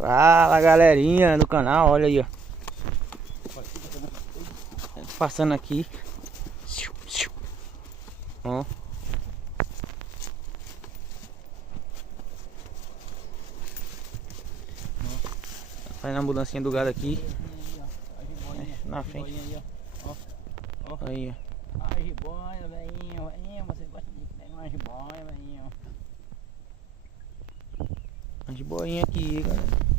Fala galerinha do canal, olha aí ó. Passando aqui. Ó. Fazendo a mudancinha do gado aqui. Na frente. Aí ó. A jiboia, velhinho, velhinho, você gosta de pegar uma jiboia, velhinho. Uma jiboinha aqui, galera.